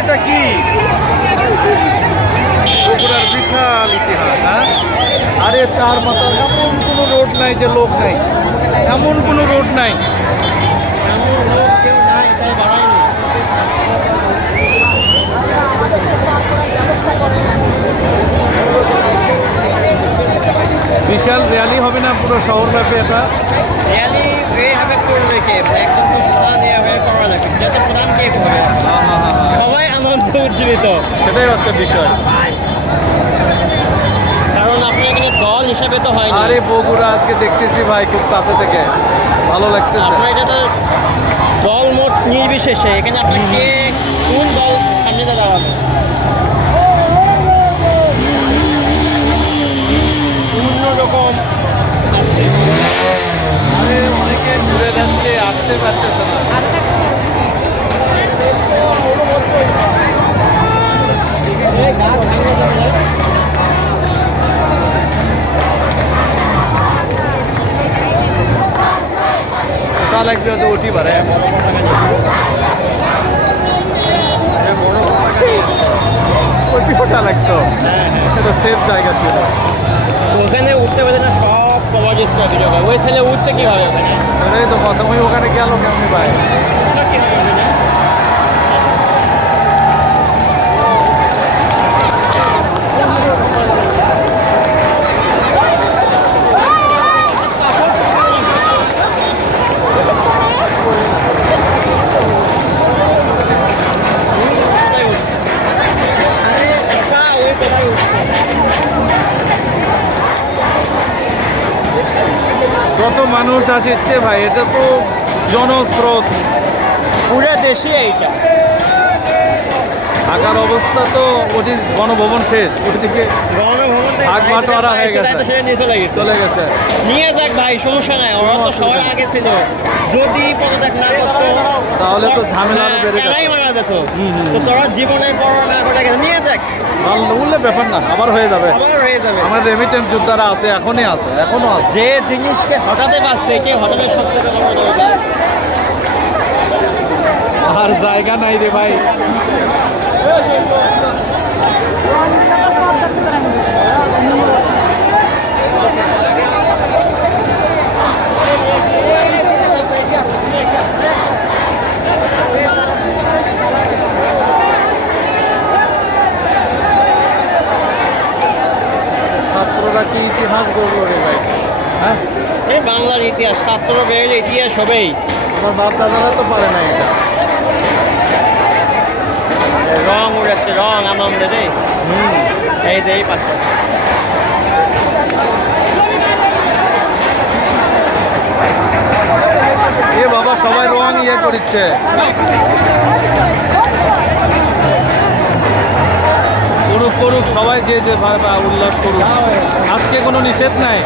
এটা কি বগুড়ার বিশাল ইতিহাস। হ্যাঁ, আরে চার মাথা এমন কোনো রোড নাই যে লোক নাই, এমন কোনো রোড নাই। বিশাল র্যালি হবে না পুরো শহরব্যাপী? এটা র্যালি এইভাবে করলে কে একদম তো প্রধান এভাবে করা লাগবে, যাতে প্রধান কে করবে, সবাই আনন্দ উজ্জীবিত, সেটাই হচ্ছে বিষয়। কারণ আপনি এখানে দল হিসাবে তো হয় না। আরে বগুড়া আজকে দেখতেছি ভাই খুব কাছে থেকে, ভালো লাগতেছে। আপনার এটা তো দল মোট নির্বিশেষে এখানে আপনার কে কোন দল সামনে দাঁড়াবে অন্যরকম আছে। আরে অনেকে ঘুরে যাচ্ছে, আসতে পারতেছে না। ওটা লাগবে তো উঠি পারে, ওটি ওটা লাগতো। এটা সেফ জায়গা ছিল। ওখানে উঠতে পারে না, সব কভার করে দিল। ওই ছেলে উঠছে কিভাবে ওখানে? এটাই তো কথা, ওই ওখানে গেল কেমনি ভাই? কত মানুষ আসছে ভাই, এটা তো জনস্রোত পুরো দেশে এইটা। ঢাকার অবস্থা তো ওটি গণভবন শেষ, ওটি থেকে ভাগ বাটোয়ারা হয়ে গেছে, চলে গেছে। নিয়ে যাক ভাই, সমস্যা নাই, ওরা তো সবার আগে ছিল। যদি পদত্যাগ না করতো তাহলে তো ঝামেলা আরো বেড়ে এরাই যেত। মারা যেত। তো তোরা জীবনে পড়া না করে গেছে, নিয়ে যাক, ভালো বললে ব্যাপার না, আবার হয়ে যাবে। আবার হয়ে যাবে। আমাদের রেমিটেন্স যোদ্ধারা আছে, এখনই আছে, এখনো আছে। যে জিনিসকে হঠাতে পারছে, কে হঠাতে সবচেয়ে বড় করবে। আর জায়গা নাই রে ভাই। ছাত্ররা কি ইতিহাস গড়লো রে ভাই? হ্যাঁ, এই বাংলার ইতিহাস, ছাত্র বেরোলে ইতিহাস হবেই। আমার বাপ দাদারা তো পারে না এটা। রং উড়াচ্ছে, রং আনন্দে রে। এই যে এই পাশে এ বাবা, সবাই রং ইয়ে করছে। করুক করুক, সবাই যে যে উল্লাস করুক, আজকে কোনো নিষেধ নাই।